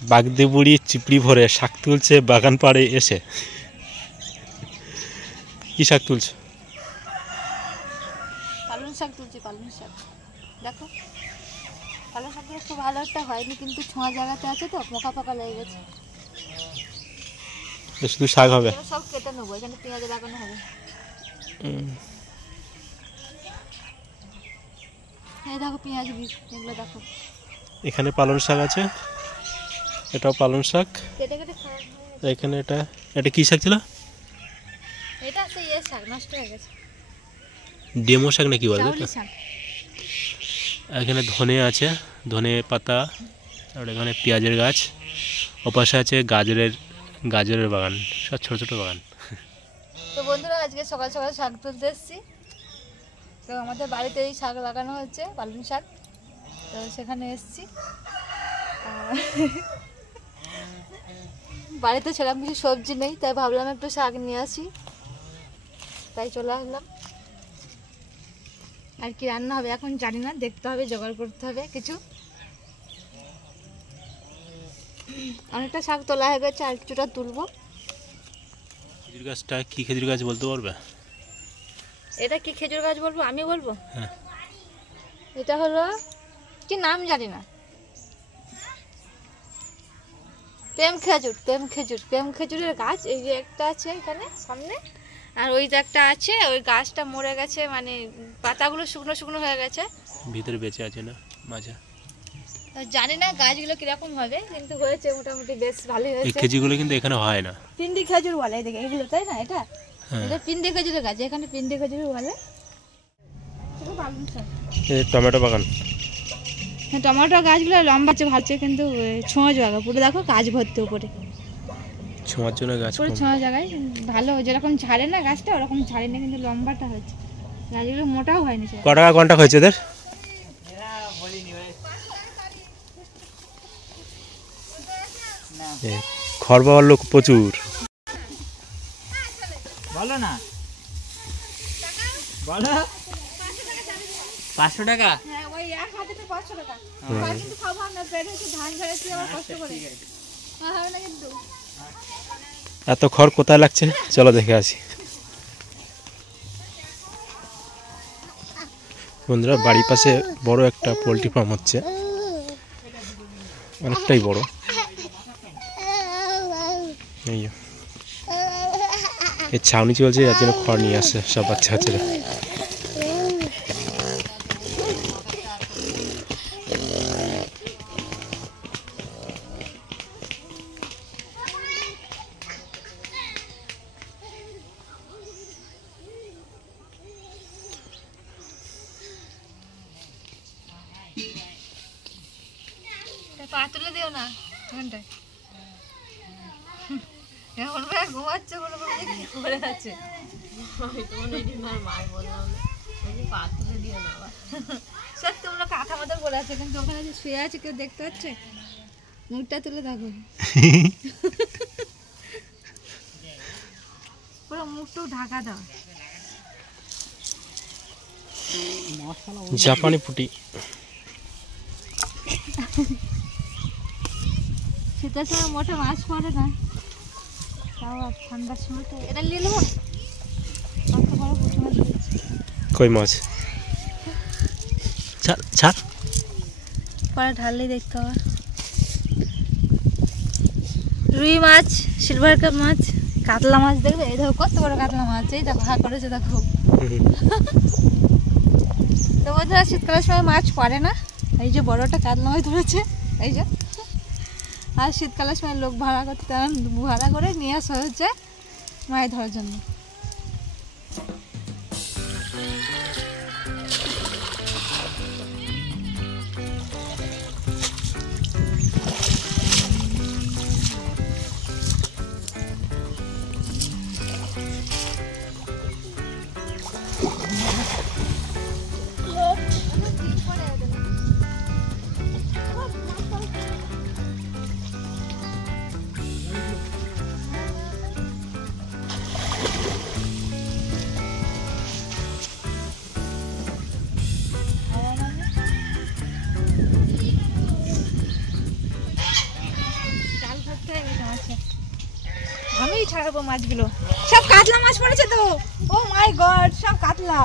বাগদি বুড়ি চিপড়ি ভরে শাক তুলছে বাগান পাড়ে এসে। কি শাক তুলছে? পালং শাক তুলছি, পালং শাক। দেখো পালং শাকগুলো খুব ভালো একটা হয়নি, কিন্তু ছোঁয়া জায়গাতে আছে তো পোকা পোকা লেগে গেছে। শুধু শাক হবে? সব কেটে নেবো, এখানে পেঁয়াজ লাগানো হবে। এই দেখো পেঁয়াজ বীজ, এগুলো দেখো। এখানে পালং শাক আছে, এটাও পালং শাক। কেটে কেটে খাওয়া। এখানে এটা কি শাক ছিল? এটা সেই শাক নষ্ট হয়ে গেছে, ডেমো শাক নাকি বলে? শাক। এখানে ধনে আছে, ধনে পাতা। আর এখানে পেঁয়াজের গাছ, ওপাশে আছে গাজরের বাগান, সব ছোট ছোট বাগান। তো বন্ধুরা আজকে সকাল সকাল শাক তুলতে এসেছি। তো আমাদের বাড়িতে এই শাক লাগানো হচ্ছে, পালং শাক। তো সেখানে এসেছি, বাড়িতে সেরকম কিছু সবজি নেই, তাই ভাবলাম একটু শাক নিয়ে আসি, তাই চলে আসলাম। আর কি রান্না হবে এখন জানি না, দেখতে হবে, জোগাড় করতে হবে কিছু। অনেকটা শাক তোলা হয়ে গেছে, আর কিছুটা তুলবো। খেজুর গাছটা কি খেজুর গাছ বলতে পারবে? এটা কি খেজুর গাছ বলবো? আমি বলবো? হ্যাঁ। এটা হলো কি নাম জানি না, প্রেম খেজুরের গাছ। এই যে একটা আছে এখানে সামনে, আর ওই যে একটা আছে, ওই গাছটা মরে গেছে, মানে পাতাগুলো শুকনো শুকনো হয়ে গেছে, ভিতরে বেঁচে আছে না মাঝে। জানি না গাছগুলো কিরকম হবে, কিন্তু হয়েছে মোটামুটি বেশ ভালোই হয়েছে। এই খেজুরগুলো কিন্তু এখানে হয় না, পিন্ডি খেজুর বলে এদিকে এগুলো, তাই না? এটা পিন্ডি খেজুরের গাছ, এখানে পিন্ডি খেজুর বলে। টমেটো বাগান। হ্যাঁ, টমেটো গাছগুলো লম্বা ভাবছে, কিন্তু ছোঁয়া জায়গা পুরো দেখো, গাছ ভর্তি উপরে, ছোঁয়ার জন্য গাছ পুরো ছোঁয়া জায়গায় ভালো, যেরকম ছাড়ে না গাছটা ওরকম ছাড়ে না, কিন্তু লম্বাটা হয়েছে। গাছগুলো মোটাও হয়নি। ক টাকা কন্টাক্ট হয়েছে এদের? খড় পাওয়ার লোক প্রচুর। বলো না, বলো 500 টাকা। এত খড় কোথায় লাগছে, চলো দেখে আসি। বন্ধুরা বাড়ির পাশে বড় একটা পোলট্রি ফার্ম হচ্ছে, অনেকটাই বড়। এই ছাউনি চলছে, যার জন্য খড় নিয়ে আসে সব বাচ্চা কাচ্চারা। পা তুলে দিও না ঘন্টায়, এখন ঘুমাচ্ছে বলে কি করে আছে। সব তোমরা কাঁথা মতো বলে আছে, কিন্তু ওখানে যে শুয়ে আছে কেউ দেখতে পাচ্ছে? মুখটা তুলে দেখো, পুরো মুখটাও ঢাকা দাও। জাপানি পুটি। শীতের সময় মোটে মাছ পড়ে না, তাও ঠান্ডার সময় তো এটা নিয়ে নেবো। কই মাছ? ছাড় পরে ঢাললেই দেখতে হবে। রুই মাছ, সিলভার কাপ মাছ, কাতলা মাছ দেখবে, এই দেখো কত বড় কাতলা মাছ, এই দেখো ভাগ করেছে দেখো। তো বন্ধুরা শীতকালের সময় মাছ পড়ে না, এই যে বড়টা কাতলা মাছ ধরেছে, এই যে। আর শীতকালের সময় লোক ভাড়া করে নিয়ে আসা হচ্ছে মাছ ধরার জন্য। দেখাবো মাছগুলো। সব কাতলা মাছ পড়েছে তো। ও মাই গড, সব কাতলা।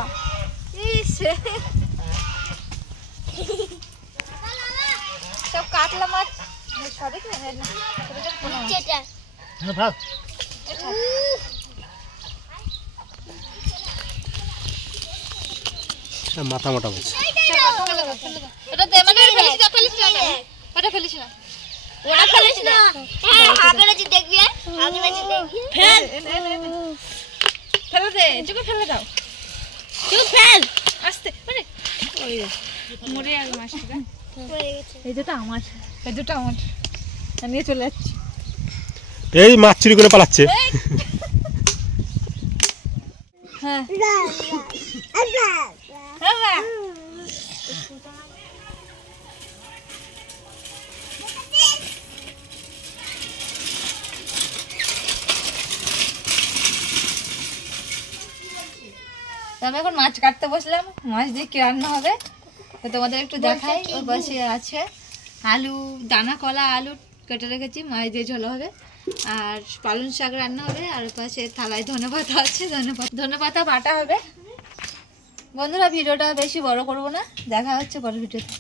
ইস, সব কাতলা মাছ। সবে কি না মাথা মোটা মাছ। ওটা দে, মানে ফেলিস না। ওটা ফেলিস না। ওটা ফেলিস না। হ্যাঁ, আগের যে দেখবি, আগের যে দেখবি। ফেল। ফেলে দে, চুকে ফেলে দাও। চুপ ফেল। আস্তে, মানে ওই মরে আর মাছটা। পড়ে গেছে। এই দুটো আমার, এই দুটো আমার। নিয়ে চলে যাচ্ছি। এই মাছ চুরি করে পালাচ্ছে। হ্যাঁ, আমি এখন মাছ কাটতে বসলাম। মাছ দিয়ে কি রান্না হবে তো তোমাদের একটু দেখাই। ওর পাশে আছে আলু, দানা কলা আলু কেটে রেখেছি, মাছ দিয়ে ঝোল হবে। আর পালং শাক রান্না হবে। আর ওর পাশে থালায় ধনেপাতা আছে, ধনেপাতা বাটা হবে। বন্ধুরা, ভিডিওটা বেশি বড় করবো না, দেখা হচ্ছে পরের ভিডিওতে।